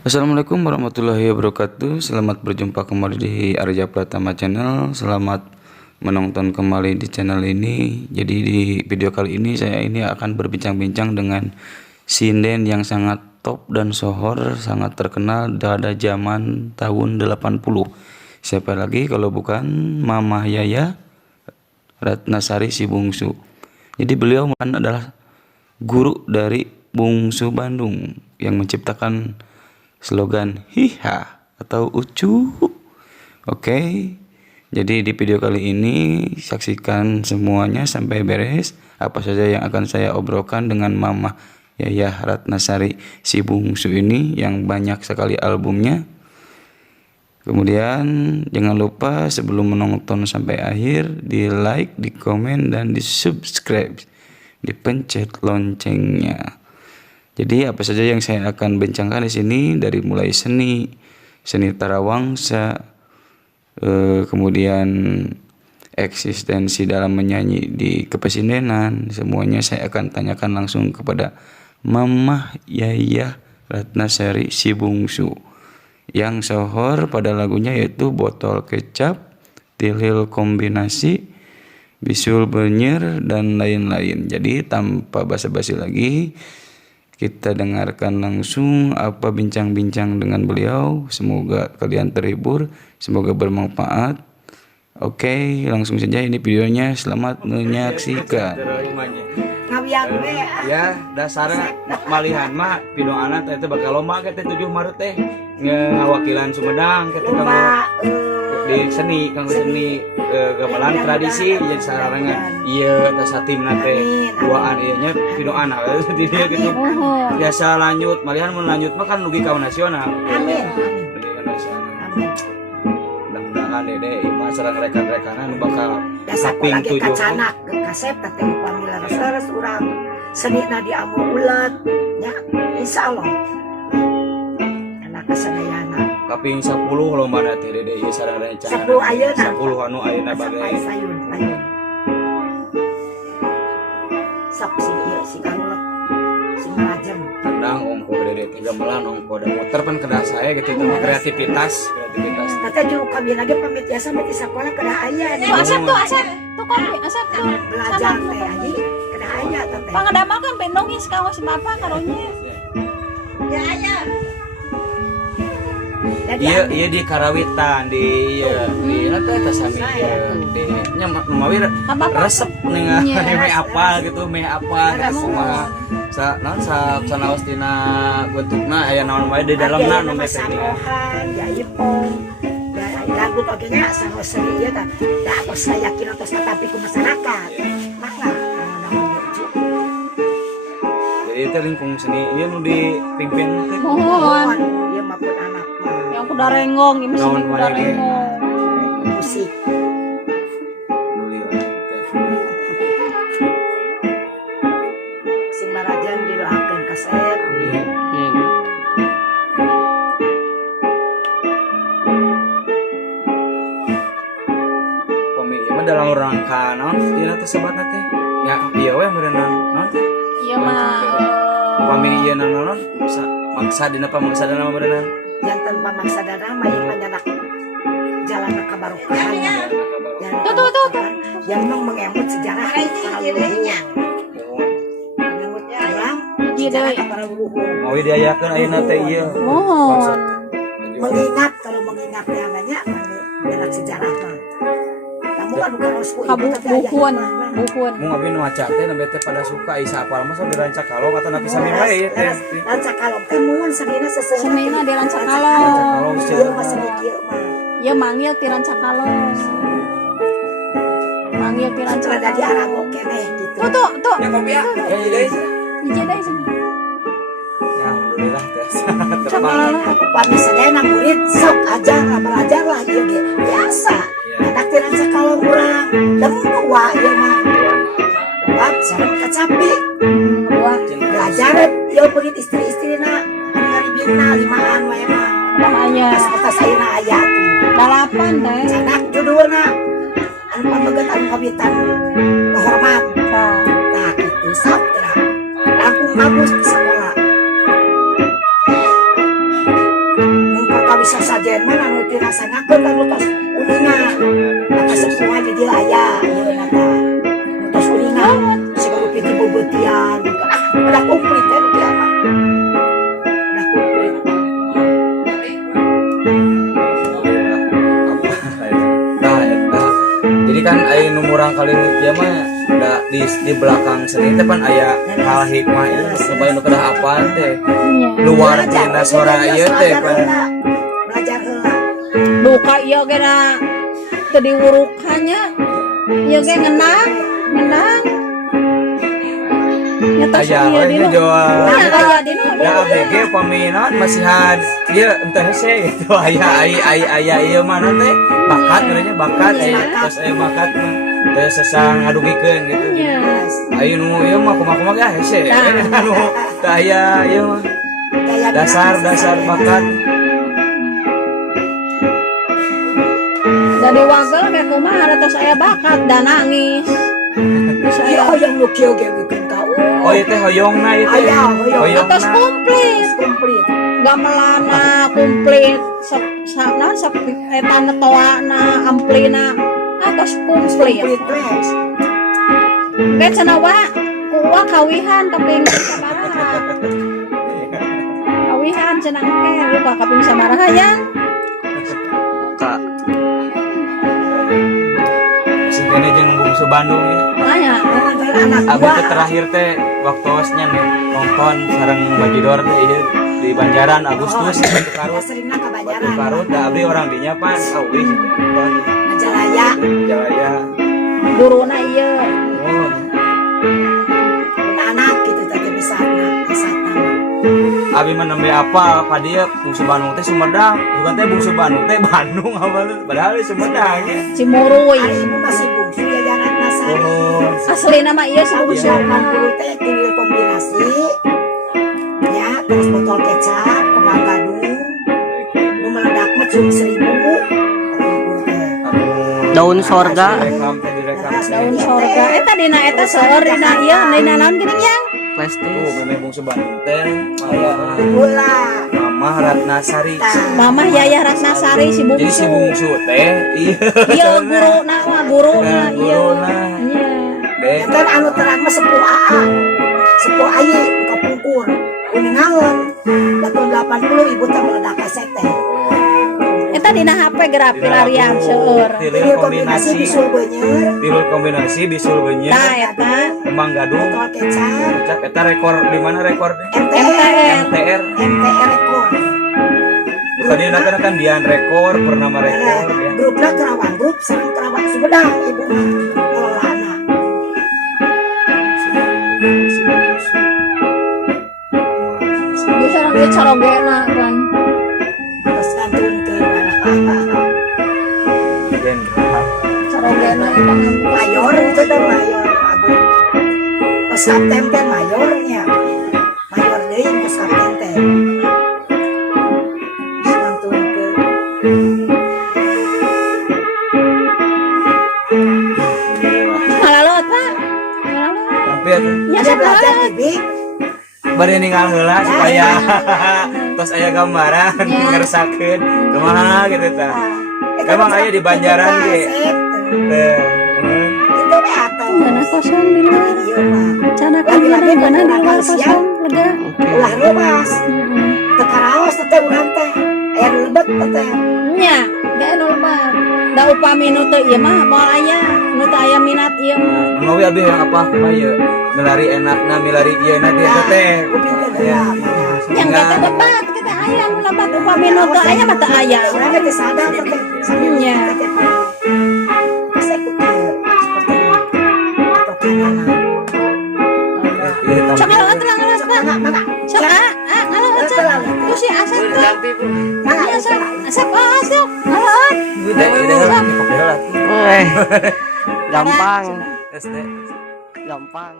Assalamualaikum warahmatullahi wabarakatuh. Selamat berjumpa kembali di Arja Pratama Channel. Selamat menonton kembali di channel ini. Jadi di video kali ini saya akan berbincang-bincang dengan sinden yang sangat top dan sohor, sangat terkenal pada zaman tahun 80. Siapa lagi kalau bukan Mama Yaya Ratnasari si Bungsu. Jadi beliau adalah guru dari Bungsu Bandung yang menciptakan slogan hiha atau ucu. Oke. Jadi di video kali ini saksikan semuanya sampai beres apa saja yang akan saya obrolkan dengan Mama Yaya Ratnasari si Bungsu ini yang banyak sekali albumnya. Kemudian jangan lupa sebelum menonton sampai akhir di like, di komen dan di subscribe, dipencet loncengnya. Jadi apa saja yang saya akan bincangkan di sini dari mulai seni tarawangsa, kemudian eksistensi dalam menyanyi di kepesindenan, semuanya saya akan tanyakan langsung kepada Mama Yaya Ratnasari si Bungsu yang sohor pada lagunya yaitu Botol Kecap, Tilil Kombinasi, Bisul Benyer dan lain-lain. Jadi tanpa basa-basi lagi, kita dengarkan langsung apa bincang-bincang dengan beliau. Semoga kalian terhibur, semoga bermanfaat. Oke, langsung saja ini videonya. Selamat menyaksikan. Ya dasarnya malihan mah pino anak teh bakal lomba kita 7 Maret teh ngawakilan Sumedang kita kanggo di seni gamelan tradisi jadi sarangnya iya tas timna teh duaan ieu nya pino anak di dia gitu biasa lanjut malihan mun lanjut mah kan nugi ka nasional amin mudah-mudahan dede imah sareng rekan-rekanan nu bakal kaping 7 kacanak kasep teh pamila sares urang senina di amu ulet nya insyaallah anak kasadayana kaping 10 lomba na teh dede ieu sareng rencana 10 ayeuna 10 anu ayeuna bage sayun sok si ieu si karulet si malajeng tendang ongko dede teh gamelan ongko da muter pan kedah saya gitu itu kreativitas teh juga kami lagi pamit biasa mati sekolah kedah aya tuh asep tuh kopi asep tuh belajar teh aji kedah aya teh pangadama kan bendongis kawas bapak karonya ya aya iya di Karawitan di nanti eta sami di nya mawi resep ning meh apa gitu meh apa semua sanaos dina bentukna aya naon wae di dalamna nu meh teh ya ipong lagu oge nya sanes seni ieu tah da aku saya yakin tos tapi ku masyarakat maka jadi itu lingkung seni ieu nu dipimpin teh mohon ieu mah pun anak yang kuda renggong ini sih kuda renggong musik sing marajan didoakeun kaset dalam rangka naon ieu teh sebatna teh nya ieu we meureunna naon iya mah pamili ieu naon maksa dina pamaksadana meureunna jantan pamaksadana mah ieu panyanak jalan ka barokahan tuh yang mengemut sejarah leluhurnya mengemut orang sejarah ka para leluhur mau diayakeun ayeuna teh ieu mohon mengingat kalau mengingat namanya mengingat sejarah mah bukan bukuan mau ngabi nu maca teh nembe teh pada suka isa apal mah sok dirancak kalong atau napi sami bae teh rancak kalong teh mun senina sesuatu senina di rancak kalong ieu mah seni kieu mah ieu manggil ti rancak kalong manggil ti rancak ada di arabo keneh gitu tuh ya kopi ya deui hiji deui sini ya alhamdulillah teh aku pamisanya nang murid sok aja belajar lah ieu ge biasa anak teh rancak kalong urang dan tua ieu mah bab sareng kacapi belajar ieu purit istri-istrina ngaribina limaan wae mah aya atas ayeuna aya tuh 8 teh canak judulna anu pameget anu kawitan hormat nah kitu sok teh langkung bagus di sekolah kan lutos uningan kata semua di dia ayah ya kata lutos uningan segala piti bobetian udah komplit ya dia mah udah komplit. Jadi kan aya nu murang kali dia mah da di belakang seni teh pan aya hal hikmah ieu supaya nu kedah apal teh luar dina sora ieu teh pan belajar heula Duka iya ge na teu diwurukannya. Iya ge ngenang. Nyata aya iya we dinu. jual Nya aya dinu. da ABG paminat masihan ieu entah hese gitu aya ieu mana teh bakat urangnya bakat terus aya bakat mah teh sesang ngadugikeun gitu. Nya. Ayo nu ieu mah kumaha ge hese anu teh aya ieu mah dasar bakat. Jadi wagel kayak kumaha terus aya bakat dan nangis. Terus ya aya yang lu kieu ge bikin tahu Oh ieu teh hoyongna ieu teh. Aya, hoyong. atas komplit. komplit Gamelana komplit sana eta netoana amplina atas komplit. komplit wes Get cenah kuwa kawihan kaping sabaraha. Kawihan cenah engke lupa kaping sabaraha ya. Kak. Segene jeung bungsu Bandung ya. Aya. anak Abi gua teh terakhir teh waktu osnya nih nonton sareng Majidor teh ieu di Banjaran Agustus Batu Karut. seringna ka Batu Banjaran Karut da abi orang dinya pan awih nonton Majalaya Jalaya. Guruna ieu. Oh, anak gitu tadi besarna kesatan abi mah nembe apa ka dieu bungsu Bandung teh Sumedang. Bukan teh bungsu Bandung teh Bandung awal padahal di Sumedang ya. Cimuruy. ibu masih bungsu ya jangan nasari Oh, Asli nama ieu si tahun bungsu. 80 teh tinggal kombinasi ya terus botol kecap kembang gadung nu meledak mah cuma 1000 Daun sorga. Rekam teh direkam. Daun sorga. Eta dina eta seueur dina ieu dina naon geuning yang? Plastik. Tuh memeh bungsu Bandung teh mama gula Mama Ratnasari. Mamah Yayah Ratnasari si Jadi si bungsu. bungsu teh iya Iya guruna mah guruna iya. Guruna. Iya. Deh kan anu terang mah sepuh aa sepuh ayi buka pungkur uningaun tahun 80 ibu teh meledak kaset teh Eta dina HP gerak pilarian seueur. Tilil kombinasi bisul beunyeur Tilil kombinasi bisul beunyeut Tah eta kembang gadung botol kecap Ucap eta rekor di mana rekornya MTR MTR MTR rekor tadi nanti kan Dian rekor pernama rekor ya. grupna Kerawang grup sareng Kerawang Sumedang ibu ngelolana bisa nang carogena kan. terus ngantuin ke Jenderal Carogena eta mayor itu teh mayor agung pas kapten teh mayornya mayor deui pas kapten teh terus ngantuin ke ngalalot Pak. Ngalalot. tapi atuh Nya ada belajar salah. bibi bari ninggal heula supaya tos aya gambaran Ya. ngeresakeun kumaha gitu tah. Eta Emang mah aya di Banjaran ge. kaset. Teh. Itu mah atau Gana kosong di luar. iya mah Cana kan Lagi-lagi gana di luar orang siap. kosong lega. ulah leumas teu karaos teh urang teh aya nu lebet teh Nya, gak anu lebar. Da upami nu teu ieu mah moal aya, nu teu aya minat ieu mah. Ngopi abi yang apa kumaha ieu? Melari enakna milari ieuna dia teh teh. kuping teh Ya. Yang kata lebat, kata aya nu lebat upami nu teu aya mah teu aya. urang teh sadar teh Nya. Saya kuping seperti atau kanan Sok ngalaot lah ngalaot Pak. Sok ngalaot sok. Ku si asep tuh. Iya sok. Asep asep. Ngalaot. Udah dipakai lah. Gampang. SD. Gampang.